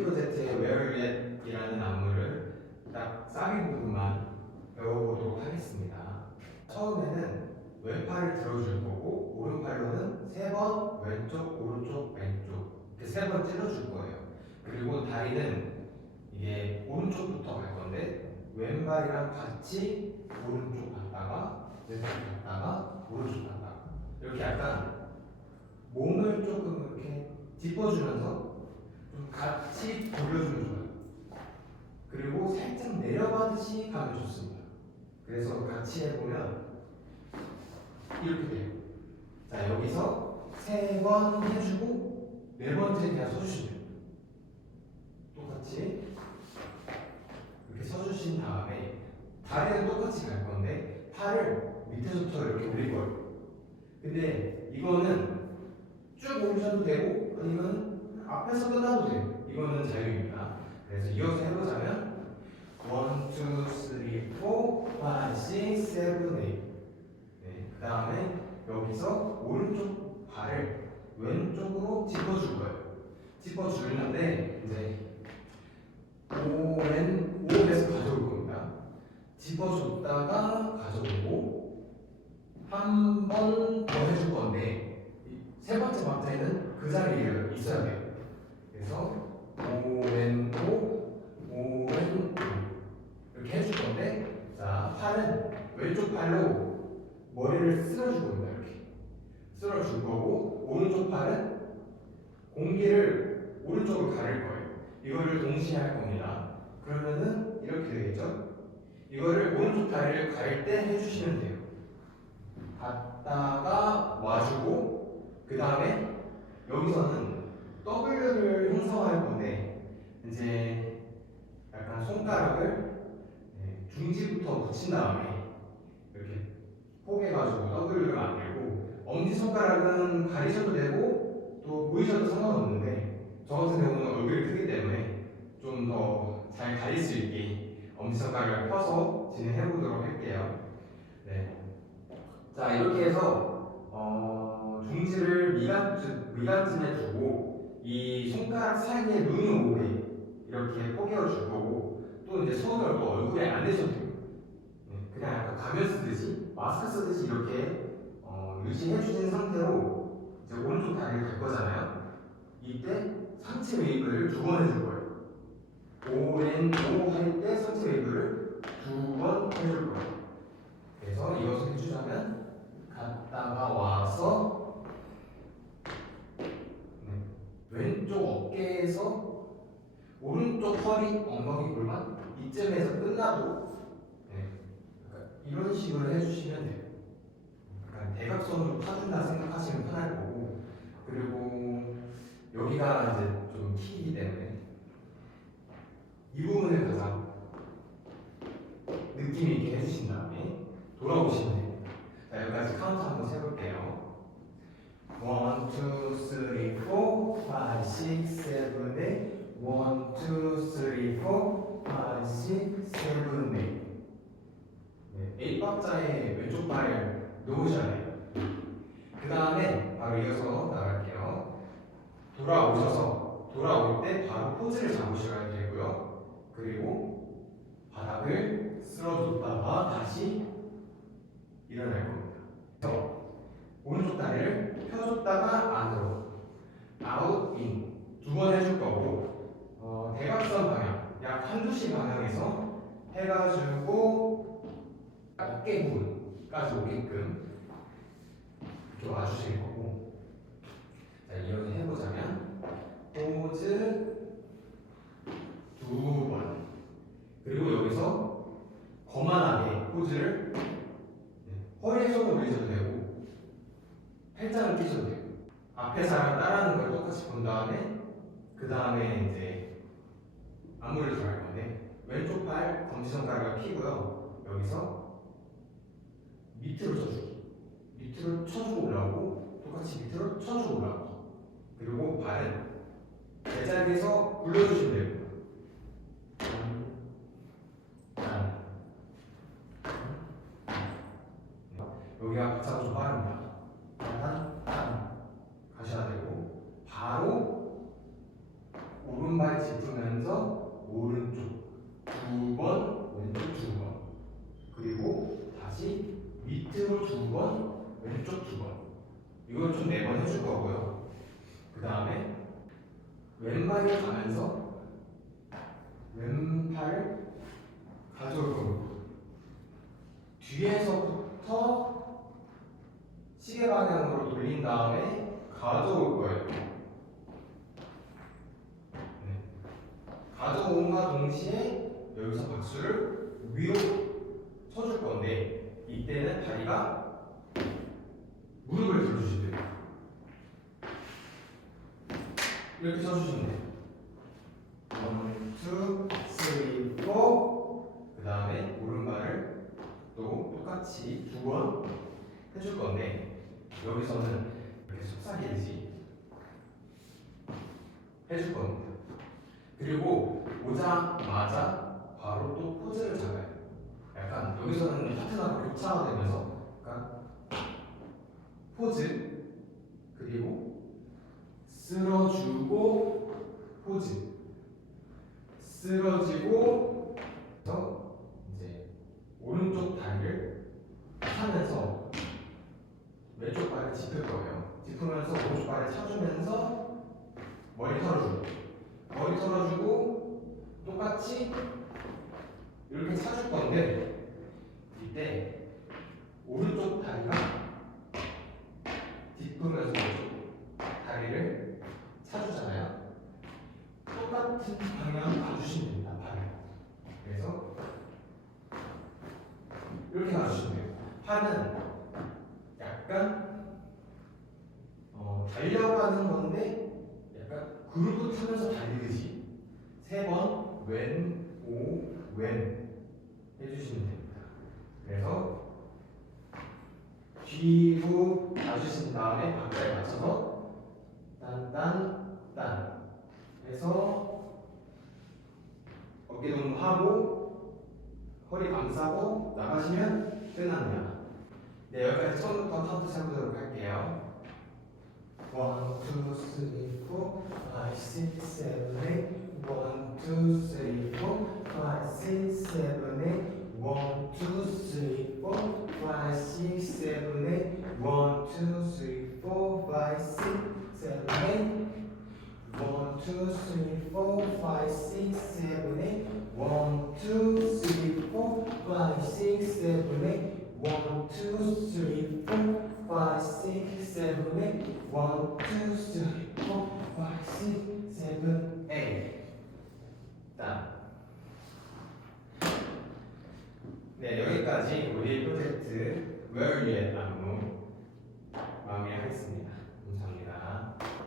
뮤직 프로젝트의 Where You At이라는 안무를 딱 사비 부분만 배워보도록 하겠습니다. 처음에는 왼팔을 들어줄 거고 오른팔로는 세 번 왼쪽 오른쪽 왼쪽 이렇게 세 번 찔러줄 거예요. 그리고 다리는 이게 오른쪽부터 갈 건데 왼발이랑 같이 오른쪽 갔다가 왼쪽 갔다가 오른쪽 갔다가 이렇게 약간 몸을 조금 이렇게 짚어주면서 좀 같이 돌려주면 좋아요. 그리고 살짝 내려가듯이 가면 좋습니다. 그래서 같이 해보면 이렇게 돼요. 자 여기서 세 번 해주고 네 번째 그냥 서주시면 돼요. 똑같이 이렇게 서주신 다음에 다리는 똑같이 갈 건데 팔을 밑에서부터 이렇게 올릴 거예요. 근데 이거는 쭉 올리셔도 되고 아니면 앞에서 끝나도 돼요. 이거는 자유입니다. 그래서 이어서 해보자면 1, 2, 3, 4, 5, 6, 7, 8 네, 그 다음에 여기서 오른쪽 발을 왼쪽으로 짚어줄 거예요. 짚어주는데 공기를 오른쪽으로 가릴 거예요. 이거를 동시에 할 겁니다. 그러면은 이렇게 되겠죠? 이거를 오른쪽 다리를 갈 때 해주시면 돼요. 갔다가 와주고 그 다음에 여기서는 W를 형성할 건데 이제 약간 손가락을 네, 중지부터 붙인 다음에 이렇게 포개가지고 W를 만들고 엄지 손가락은 가리셔도 되고 또 보이셔도 상관없는데 저 같은 경우는 얼굴이 크기 때문에 좀 더 잘 가릴 수 있게 엄지손가락을 펴서 진행해 보도록 할게요. 네. 자 이렇게 해서 어, 중지를 미간쯤, 미간쯤에 두고 이 손가락 사이에 눈이 오게 이렇게 포개어 줄 거고 또 이제 손을 또 얼굴에 안 대셔도 돼요. 네, 그냥 약간 가면 쓰듯이 마스크 쓰듯이 이렇게 어, 유지해 주신 상태로 이제 오른쪽 다리를 갈 거잖아요. 이때 상체 웨이브를 두 번 해줄 거예요. 오앤오 할 때 상체 웨이브를 두 번 해줄 거예요. 그래서 이것을 해주자면 갔다가 와서 네. 왼쪽 어깨에서 오른쪽 허리 엉덩이 골반 이쯤에서 끝나도 네. 약간 이런 식으로 해주시면 돼요. 약간 대각선으로 파준다 생각하시면 편할 거고 그리고 여기가 이제 좀 키이기 때문에 이 부분을 가장 느낌 있게 해주신 다음에 돌아오시면 됩니다. 자, 여기까지 카운트 한번 세볼게요. 1, 2, 3, 4, 5, 6, 7, 8 1, 2, 3, 4, 5, 6, 7, 8 네, 8박자에 왼쪽 발을 놓으셔야 돼요. 그 다음에 바로 이어서 나갈게요. 돌아오셔서 돌아올 때 바로 포즈를 잡으셔야 되고요. 그리고 바닥을 쓸어줬다가 다시 일어날 겁니다. 그래서 오른쪽 다리를 펴줬다가 안으로 아웃 인 두 번 해줄 거고 어, 대각선 방향 약 한두 시 방향에서 해가지고 어깨 부분까지 오게끔 이렇게 와주실 거고 자 이렇게 해보자면 포즈 두 번 그리고 여기서 거만하게 포즈를 네, 허리에 손을 올리셔도 되고 팔짱을 끼셔도 돼요. 앞에 사람 따라하는 걸 똑같이 본 다음에 그 다음에 이제 안무를 들어갈 건데 왼쪽 팔 검지손가락을 펴고요. 여기서 밑으로 쳐주기 밑으로 쳐주고 똑같이 밑으로 쳐주고 올라오기 그리고 발은 제자리에서 굴려주시면 돼요. 짠. 여기가 박자가 좀 빠릅니다. 가셔야 되고 바로 오른발 짚으면서 오른쪽 두 번, 왼쪽 두 번. 그리고 다시 밑으로 두 번, 왼쪽 두 번. 이걸 좀네번 해줄 거고요. 그 다음에 왼발을 가면서 왼팔을 가져올 겁니다. 뒤에서부터 시계 방향으로 돌린 다음에 가져올 거예요. 네. 가져온과 동시에 여기서 박수를 위로 쳐줄 건데 이때는 다리가 무릎을 들어주시면 이렇게 쳐주시면 돼요. 원, 투, 쓰리, 포. 그 다음에 오른발을 또 똑같이 두 번 해줄 건데 여기서는 이렇게 속삭이듯이 해줄 겁니다. 그리고 오자마자 바로 또 포즈를 잡아요. 약간 여기서는 파트너가 교차가 되면서 약간 포즈 그리고 쓸어주고 포즈 쓰러지고 이제 오른쪽 다리를 차면서 왼쪽 발을 짚을 거예요. 짚으면서 오른쪽 발을 차주면서 머리 털어주고 머리 털어주고 똑같이 이렇게 차줄 건데 이때 오른쪽 다리가 짚으면서 똑같은 방향 가주시면 됩니다. 그래서 이렇게 가주시면 돼요. 팔은 약간 어, 달려가는 건데 약간 그룹을 타면서 달리듯이 세 번 왼, 오, 왼 해주시면 됩니다. 그래서 뒤로 가주신 다음에 박자에 맞춰서 딴딴 딴 해서 어깨 동무하고 허리 감싸고 나가시면 끝납니다. 네 여기까지 처음부터 카운트 해보도록 할게요. 1, 2, 3, 4, 5, 6, 7, 8 1, 2, 3, 4, 5, 6, 7, 8 1, 2, 3, 4, 5, 6, 7, 8 1, 2, 3, 4, 5, 6, 7, 8 one, two, three, four, five, six, seven, eight. One, two, three, four, five, six, seven, eight. One, two, three, four, five, six, seven, eight. One, two, three, four, five, six, seven, eight. 딱. 네, 여기까지 우리 프로젝트 Where You At